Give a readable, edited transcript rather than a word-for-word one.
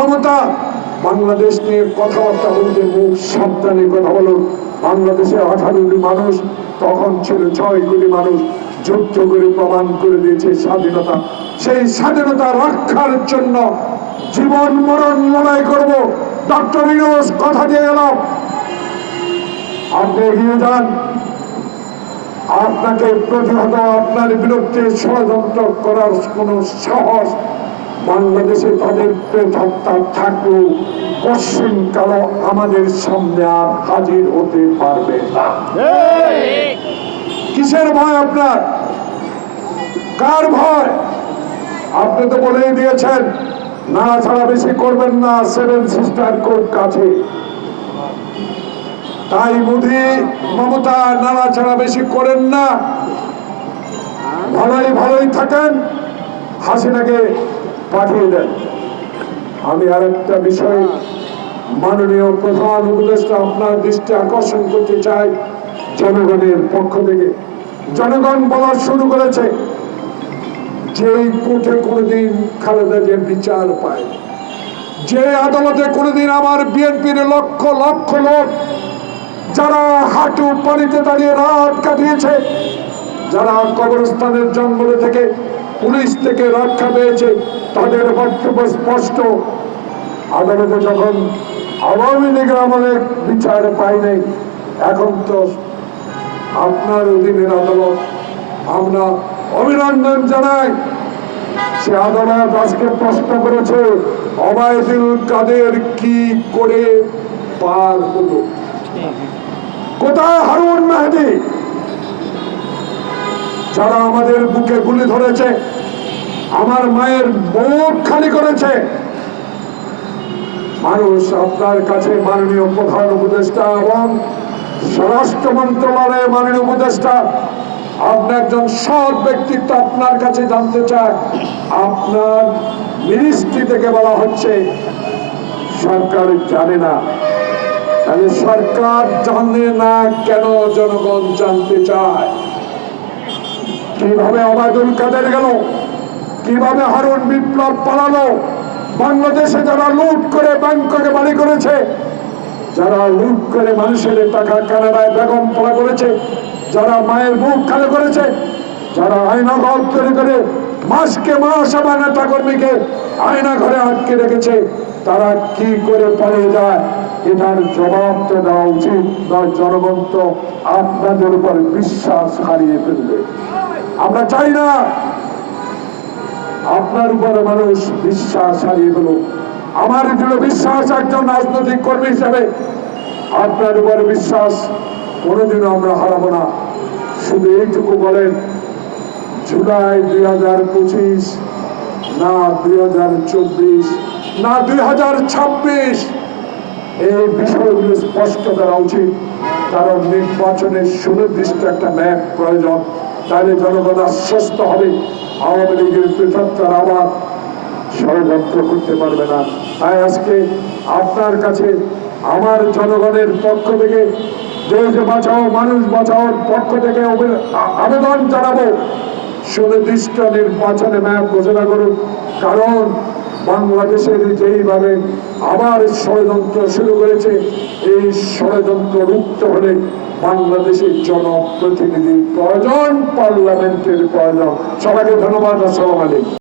মমতা বাংলাদেশ নিয়ে কথাবার্তা বলতে মুখ সাবধানে কথা বলুন। বাংলাদেশে 18 কোটি মানুষ, তখন ছিল 6 কোটি মানুষ, যুদ্ধ করে প্রমাণ করে দিয়েছে স্বাধীনতা। সেই স্বাধীনতা রক্ষার জন্য জীবন মরণ লড়াই করব। ডক্টর ইউনূস কথা দিয়ে গেলাম, আপনি এগিয়ে যান। আপনাকে প্রতিহত, আপনার বিরুদ্ধে ষড়যন্ত্র করার কোন সাহস বাংলাদেশে তাদের প্রেতাত্মা থাকলেও পশ্চিম কালো আমাদের সামনে আর হাজির হতে পারবে না। কিসের ভয় আপনার? কার ভয়? আপনি তো বলেই দিয়েছেন নাড়াছাড়া বেশি করবেন না, 7 সিস্টার কোর্ট কাছে। তাই মোদি মমতা নাড়াছাড়া বেশি করেন না, ভালোই থাকেন, হাসিনাকে পাঠিয়ে দেন। আমি আরেকটা বিষয় মাননীয় প্রধান উপদেষ্টা আপনার দৃষ্টি আকর্ষণ করতে চাই। জনগণের পক্ষ থেকে জনগণ বলা শুরু করেছে যে কোর্টে কোনোদিন খালেদা যে বিচার পায়, যে আদালতে কোনোদিন আমার বিএনপির লক্ষ লক্ষ লোক যারা হাঁটু পানিতে দাঁড়িয়ে রাত কাটিয়েছে, যারা কবরস্থানের জঙ্গলে থেকে পুলিশ থেকে রক্ষা পেয়েছে, তাদের বক্তব্য স্পষ্ট। আদালতে যখন আওয়ামী লীগের আমলে বিচার পাই নাই, এখন তো আপনার অধীনের আদালত, আমরা অভিনন্দন জানাই। সে আদালত আজকে প্রশ্ন করেছে ওবায়দুল কাদের কি করে পার হলো। কোথায় হারুন মেহেদী, যারা আমাদের বুকে গুলি ধরেছে, আমার মায়ের বুক খালি করেছে? মানুষ আপনার কাছে মাননীয় প্রধান উপদেষ্টা এবং স্বরাষ্ট্র মন্ত্রণালয়ের মাননীয় উপদেষ্টা, আপনি একজন সৎ ব্যক্তিত্ব, আপনার কাছে জানতে চায়। আপনার মিনিস্ট্রি থেকে বলা হচ্ছে সরকার জানে না, তাহলে সরকার জানে না কেন জনগণ জানতে চায়? কিভাবে ওবায়দুল কাদের গেল, কিভাবে হারুন বিপ্লব পালালো? বাংলাদেশে যারা লুট করে ব্যাংককে বাড়ি করেছে, যারা লুট করে মানুষের টাকা কানাডায় বেগম পড়া করেছে, যারা মায়ের বুক খালি করেছে, যারা আয়না ঘর তৈরি করে মাসকে মাস আমার নেতা কর্মীকে আয়না ঘরে আটকে রেখেছে, তারা কি করে পালিয়ে যায়? এটার জবাব তো দেওয়া উচিত। জনগণ তো আপনাদের উপর বিশ্বাস হারিয়ে ফেলবে। আমরা চাই না আপনার উপরে মানুষ বিশ্বাস হারিয়ে ফেল। আমার দৃঢ় বিশ্বাস একজন রাজনৈতিক কর্মী হিসেবে আপনার উপরে বিশ্বাস কোনোদিনও আমরা হারাবো না। শুধু এইটুকু বলেন, জুলাই 2025 না 2024 না 2026, এই বিষয়গুলো স্পষ্ট করা উচিত। কারণ নির্বাচনের সুনির্দিষ্ট একটা ম্যাপ প্রয়োজন, তাহলে জনগণ আশ্বস্ত হবে আওয়ামী লীগের পৃথকতার আবার ষড়যন্ত্র করতে পারবে না। তাই আজকে আপনার কাছে আমার জনগণের পক্ষ থেকে, দেশ বাঁচাও মানুষ বাঁচাওয়ার পক্ষ থেকে আবেদন জানাবো, সুনির্দিষ্ট নির্বাচনে ম্যাপ ঘোষণা করুন। কারণ বাংলাদেশের যেইভাবে আবার ষড়যন্ত্র শুরু করেছে, এই ষড়যন্ত্র রুখতে হলে বাংলাদেশের জনপ্রতিনিধির প্রয়োজন, পার্লামেন্টের প্রয়োজন। সবাইকে ধন্যবাদ। আসসালামু আলাইকুম।